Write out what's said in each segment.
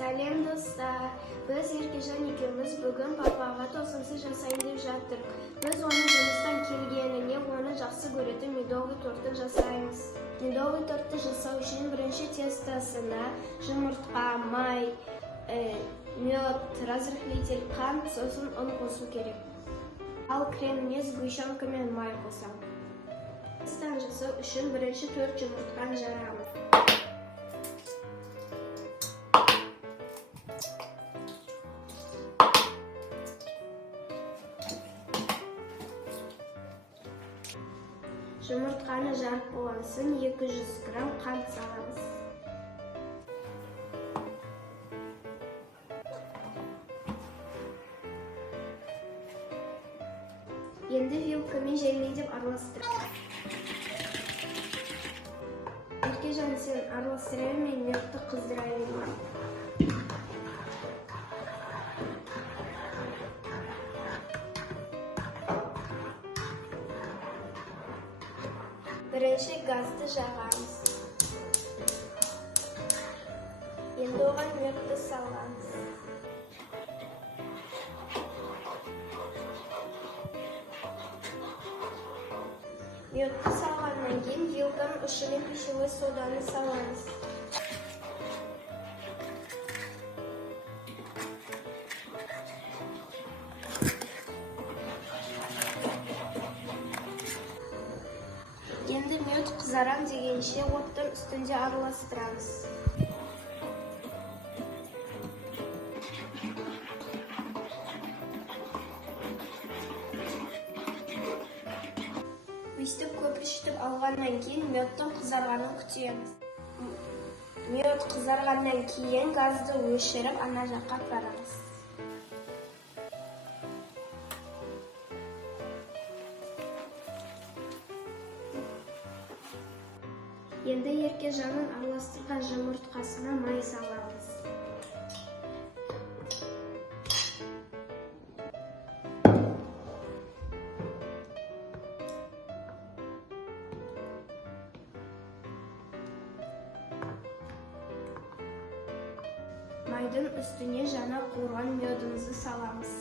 Сәлем достар, біз Еркежан екеуміз бүгін папаға тосынсыз жасайын деп жатыр. Біз оны жұмыстан келгеніне оны жақсы көретін медовый торты жасаймыз. Медовый торты жасау үшін бірінші тестасына жұмыртқа, май, мед, разрыхлитель, қант, сосын ұн қосу керек. Ал креміне сгущенка мен май қосамыз. Тестаны жасау үшін бірінші 4 жұмыртқаны жарамыз. Жұмыртқаны жарып болған соң 200 грамм қант саламыз. Енді вилкамен жеңілдеп араластырып. Еркежан, сен араластыра бер, мен медті қыздыра берейін. Бірінші газды жағамыз. Енді оған медті саламыз. Медті салғаннан кейін вилканың ұшымен пищевой соданы саламыз. Енді мед қызарам дегенше оттың үстінде араластырамыз. Өйстіп көпіршітіп алғаннан кейін медтің қызарғанын күтеміз. Мед қызарғаннан кейін газды өшіріп ана жаққа апарамыз. Енді Еркежанның араластырған жұмыртқасына май саламыз. Майдың үстіне жаңа қуырған медімізді саламыз.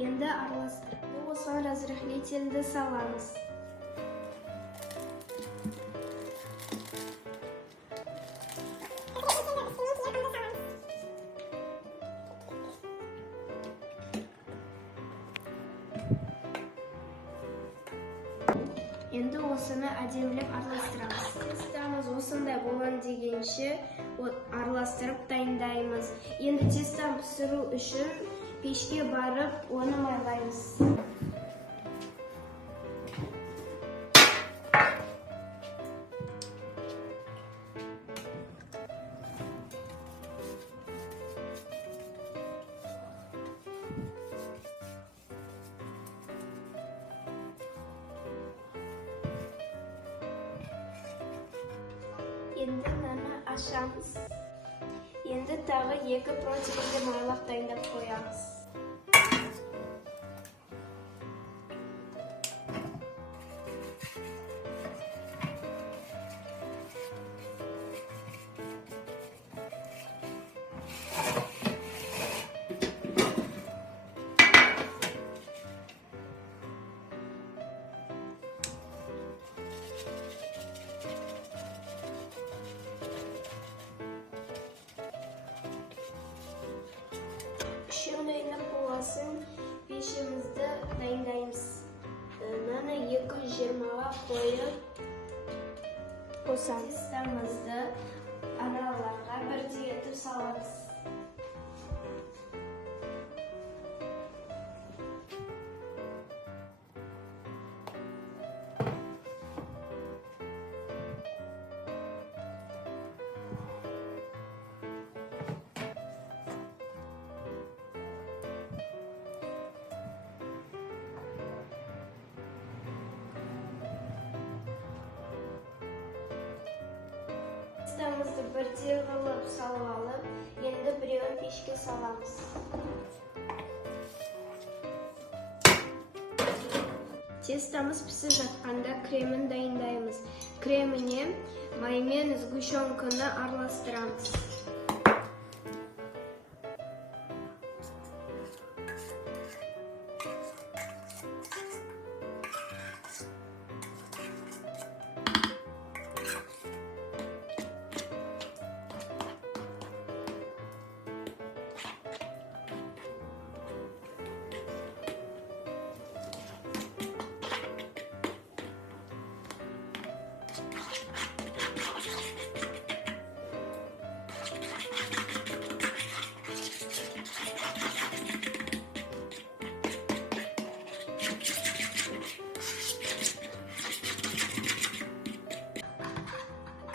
Енді араластырып, осыған разрыхлительді саламыз. Енді осыны әдемілеп араластырамыз. Тестамыз осындай болған дегенше араластырып дайындаймыз. Енді тестаны пісіру үшін пешке барып, оны майлаймыз. Енді наны ашамыз. Енді тағы 2 противеньді майлап дайындап қоямыз. Шөңдейініп болғасын пешімізді дайындаймыз. Наны 220-ға қойып қосамыз. Тестамызды араларға бірдей етіп саламыз. Тестамызды бірдей қылып салып алып, енді біреуін пешке саламыз. Testamız pişib жатqanda kremin dayındayımız. Kremini maymen sgущенканы aralashtiramiz.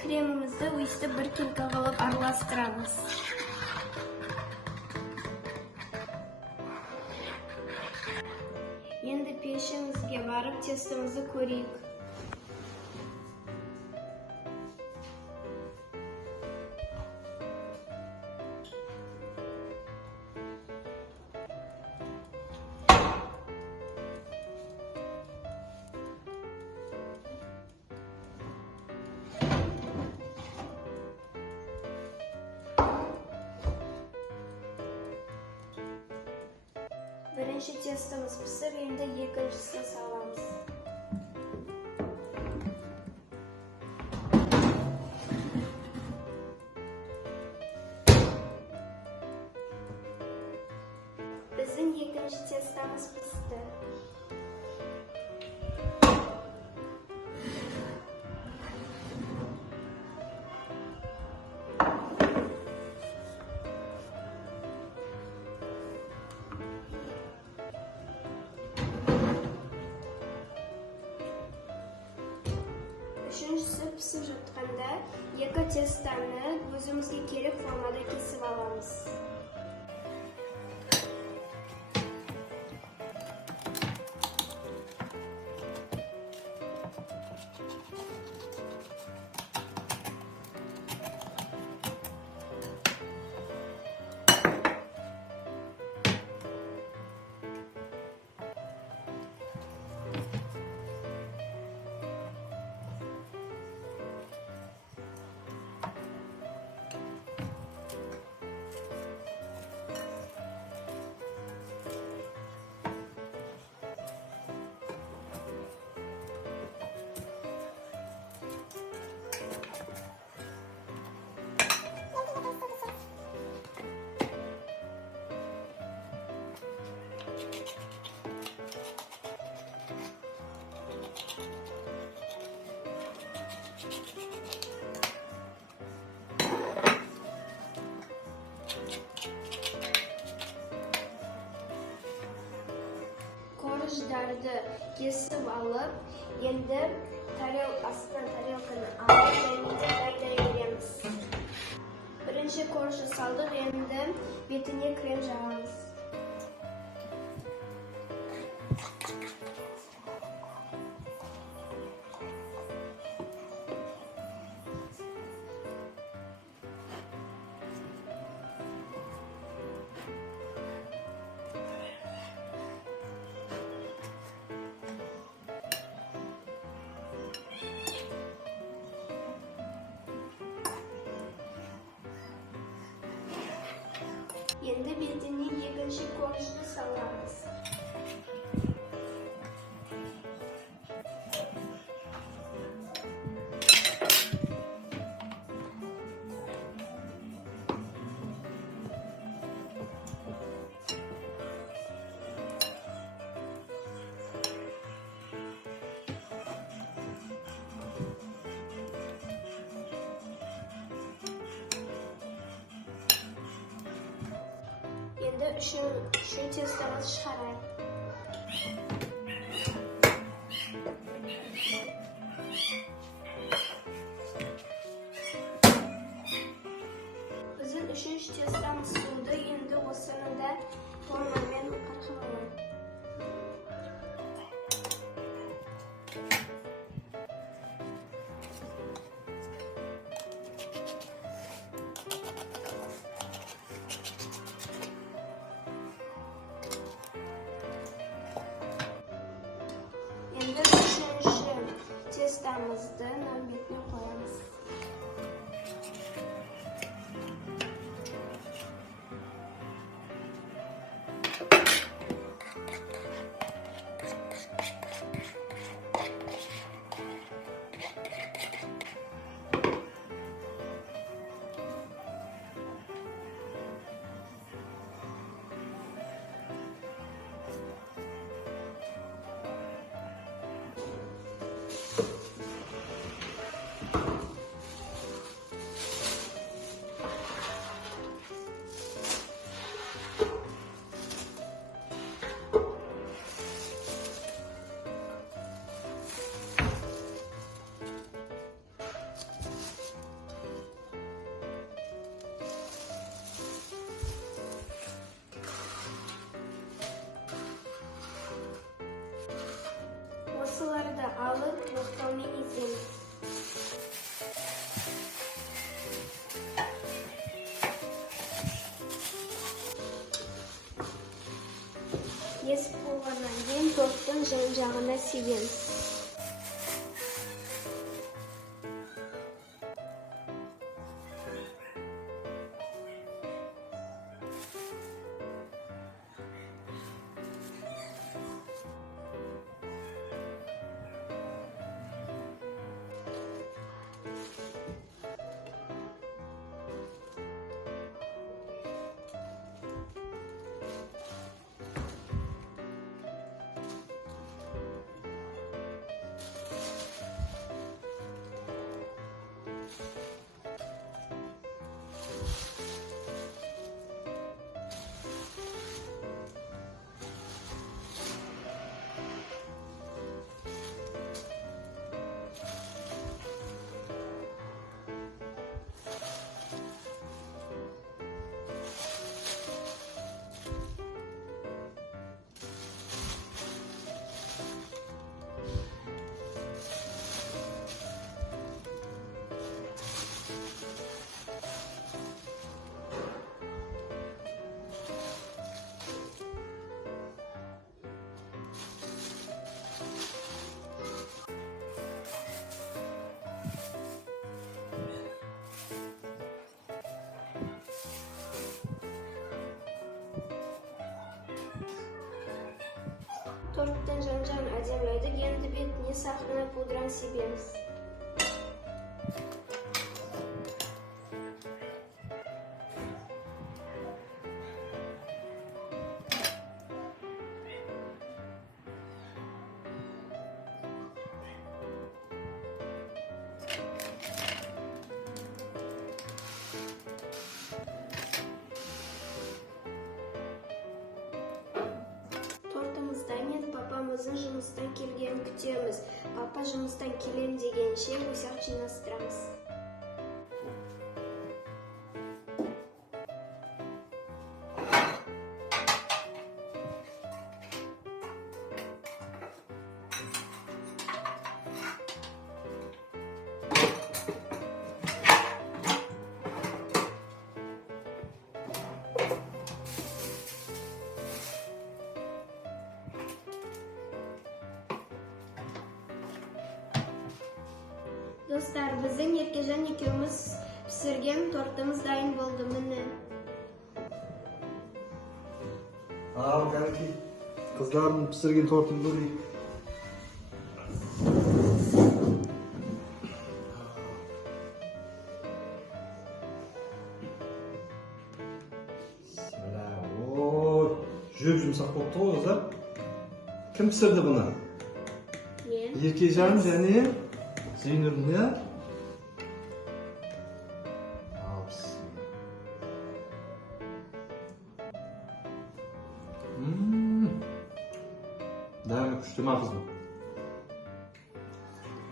Kremimizni uyda bir kelka qilib aralashtiramiz. Endi peshimizga borib testomizni ko'raylik. Birinchi testomiz pishib, endi ikkinchisini solamiz. Bizim ikkinchi testomiz pishdi. Üçüncüsü pişib жатqanda ikki testoni o'zimizga kerak formada kesib olamiz. Korjlarni kesib olib, endi astidan tarelkani olib, qaytaryapmiz. Birinchi korjni soldik, endi betiga krem yog'amiz. Endi betining ikkinchi korjini solamiz. Endi uchinchi testamizni chiqaraylik. Bizim uchinchi testamiz bo'ldi. Endi o'smada to'rmamen qirqaman. To'rt bo'xtonni ezing. Ezib bo'lgandan keyin to'rtning janjag'ini seping. To'rtdan janjag'ini ajamlaydik. Endi betini safini pudrani sepamiz. Endi papamızın жұмыстан kelganini kutamiz. Papa жұмыстан kelem degancha o'saq jinastiramiz. Do'stlar, bizning Erkajon ikkovimiz pishirgan tortimiz tayyor bo'ldi. Mana. Belki kızların pişirgen tortunu göreyim. Ooo, jüp yumsaq bo'libdi o'zi. Kim pişirdi buni? Men. Erkajon және Zeynur'un ya? Değerli kuştum kızım.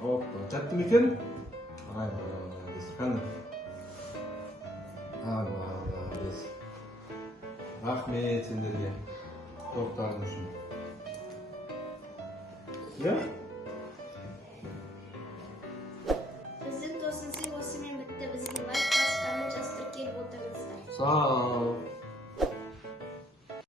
Hoppa, çaktım iken? Aynen, efendim. Allah, biz. Rahmet senderge. Doktorun için. Ya? Bizim do'stimizga o'simi bitta bizga like bosganini jastirib kelib o'tiribsizlar. Sağ ol.